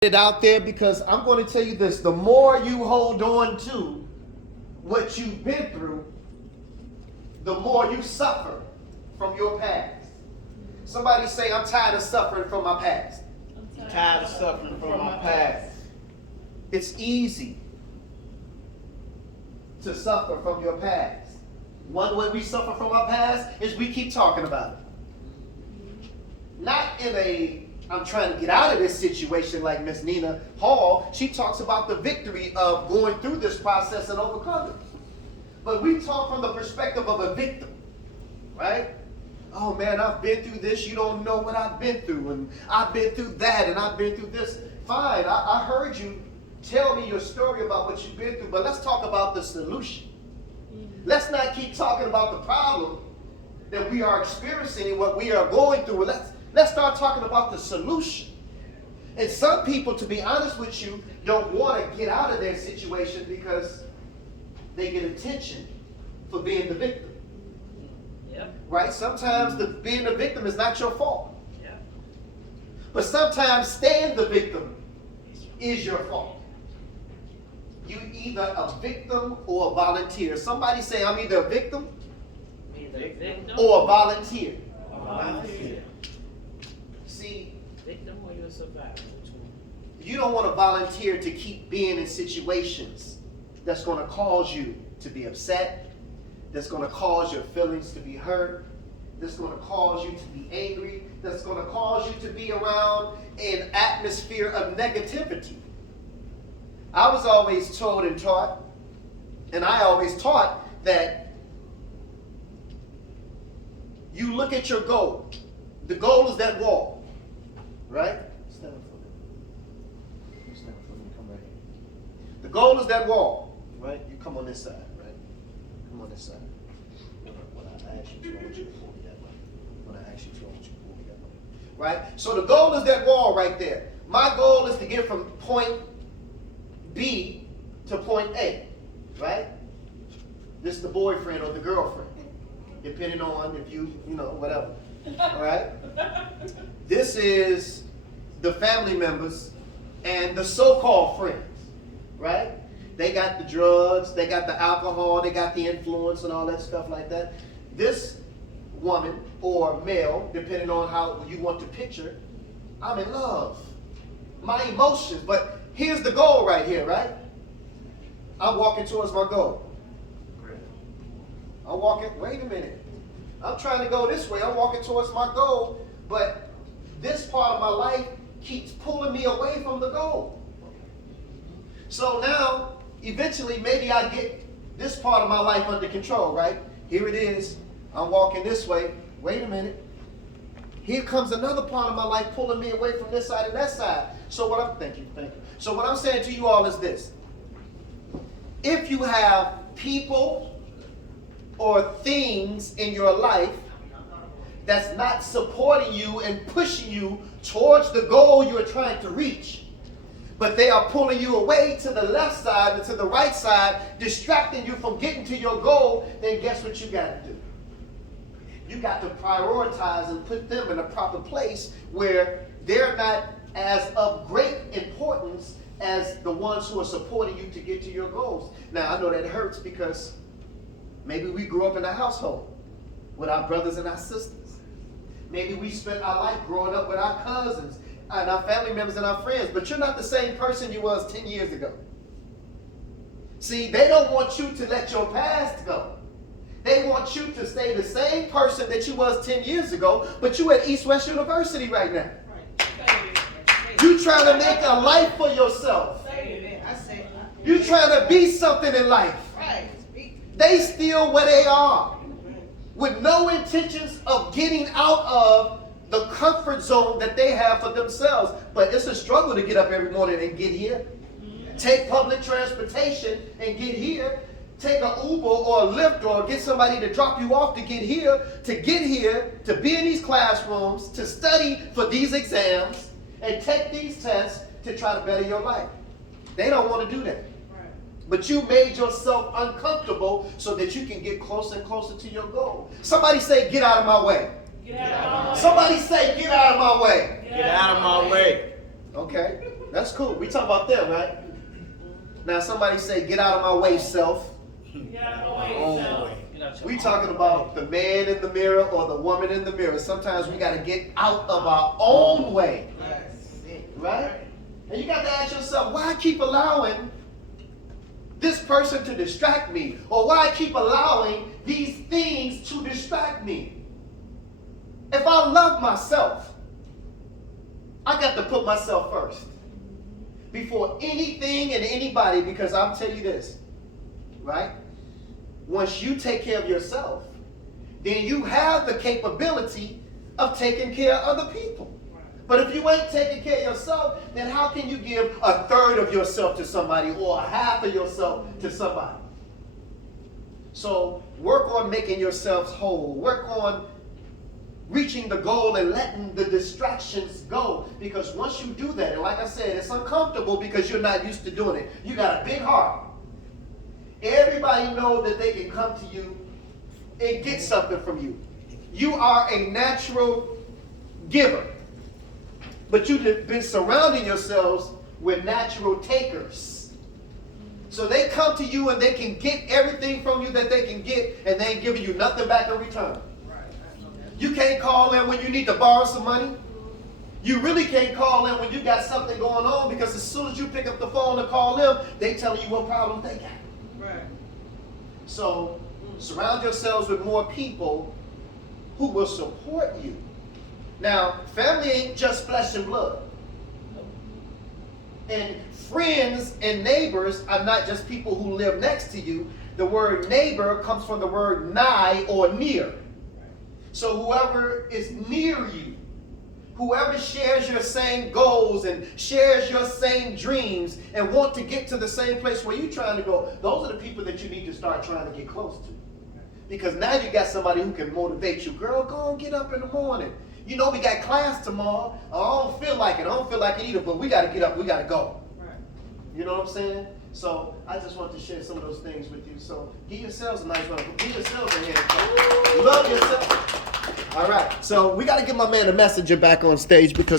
It out there because I'm going to tell you this: the more you hold on to what you've been through, the more you suffer from your past. Somebody say, I'm tired of suffering from my past. I'm tired of suffering from my past. It's easy to suffer from your past. One way we suffer from our past is we keep talking about it. Not in a I'm trying to get out of this situation like Miss Nina Hall. She talks about the victory of going through this process and overcoming. But we talk from the perspective of a victim, right? Oh man, I've been through this. You don't know what I've been through. And I've been through that and I've been through this. Fine, I heard you tell me your story about what you've been through, but let's talk about the solution. Let's not keep talking about the problem that we are experiencing and what we are going through. Let's start talking about the solution. And some people, to be honest with you, don't want to get out of their situation because they get attention for being the victim. Yep. Right? Sometimes being the victim is not your fault. Yep. But sometimes staying the victim is your fault. You either a victim or a volunteer. Somebody say, I'm either a victim or a volunteer. Volunteer. See, Victim or you're a survivor? you don't want to volunteer to keep being in situations that's going to cause you to be upset, that's going to cause your feelings to be hurt, that's going to cause you to be angry, that's going to cause you to be around an atmosphere of negativity. I was always told and taught, and I always taught that you look at your goal. The goal is that wall, right? Stand up for me. Stand up for me. Come right here. The goal is that wall, right? You come on this side, right? Come on this side. When I ask you to, I want you to pull me that way. When I ask you to, I want you to pull me that way. Right? So the goal is that wall right there. My goal is to get from point B to point A, right? This is the boyfriend or the girlfriend, depending on if you know, whatever. All right? This is the family members and the so-called friends, right? They got the drugs, they got the alcohol, they got the influence and all that stuff like that. This woman or male, depending on how you want to picture, I'm in love. My emotions, but here's the goal right here, right? I'm walking towards my goal. I'm walking, wait a minute. I'm trying to go this way. I'm walking towards my goal, but this part of my life keeps pulling me away from the goal. So now, eventually, maybe I get this part of my life under control, right? Here it is. I'm walking this way. Wait a minute. Here comes another part of my life pulling me away from this side and that side. So thank you. So what I'm saying to you all is this. If you have people or things in your life that's not supporting you and pushing you towards the goal you're trying to reach, but they are pulling you away to the left side and to the right side, distracting you from getting to your goal, then guess what you got to do? You got to prioritize and put them in a proper place where they're not as of great importance as the ones who are supporting you to get to your goals. Now, I know that hurts because maybe we grew up in a household with our brothers and our sisters. Maybe we spent our life growing up with our cousins and our family members and our friends, but you're not the same person you was 10 years ago. See, they don't want you to let your past go. They want you to stay the same person that you was 10 years ago, but you at East West University right now. You trying to make a life for yourself. You trying to be something in life. They still where they are, with no intentions of getting out of the comfort zone that they have for themselves. But it's a struggle to get up every morning and get here. Take public transportation and get here. Take an Uber or a Lyft or get somebody to drop you off to get here, to be in these classrooms, to study for these exams, and take these tests to try to better your life. They don't want to do that. But you made yourself uncomfortable so that you can get closer and closer to your goal. Somebody say, get out of my way. Get out of my way. Somebody say, get out of my way. Get out of my way. Okay? That's cool. We talk about them, right? Now somebody say, get out of my way, self. Get out of the way, self. Get out your We own talking way. about the man in the mirror or the woman in the mirror. Sometimes we got to get out of our own way. Right? And you got to ask yourself, why I keep allowing this person to distract me? Or why I keep allowing these things to distract me? If I love myself, I got to put myself first before anything and anybody, because I'll tell you this, right? Once you take care of yourself, then you have the capability of taking care of other people. But if you ain't taking care of yourself, then how can you give a third of yourself to somebody or a half of yourself to somebody? So work on making yourselves whole. Work on reaching the goal and letting the distractions go. Because once you do that, and like I said, it's uncomfortable because you're not used to doing it. You got a big heart. Everybody knows that they can come to you and get something from you. You are a natural giver. But you've been surrounding yourselves with natural takers. So they come to you and they can get everything from you that they can get, and they ain't giving you nothing back in return. You can't call in when you need to borrow some money. You really can't call in when you got something going on, because as soon as you pick up the phone and call them, they telling you what problem they got. Right. So surround yourselves with more people who will support you. Now, family ain't just flesh and blood. And friends and neighbors are not just people who live next to you. The word neighbor comes from the word nigh or near. So whoever is near you, whoever shares your same goals and shares your same dreams and want to get to the same place where you're trying to go, those are the people that you need to start trying to get close to. Because now you got somebody who can motivate you. Girl, go and get up in the morning. You know we got class tomorrow. I don't feel like it. I don't feel like it either, but we got to get up. We got to go. Right. You know what I'm saying? So I just want to share some of those things with you. So give yourselves a nice round. Give yourselves a hand. Love yourself. All right. So we got to get my man the messenger back on stage, because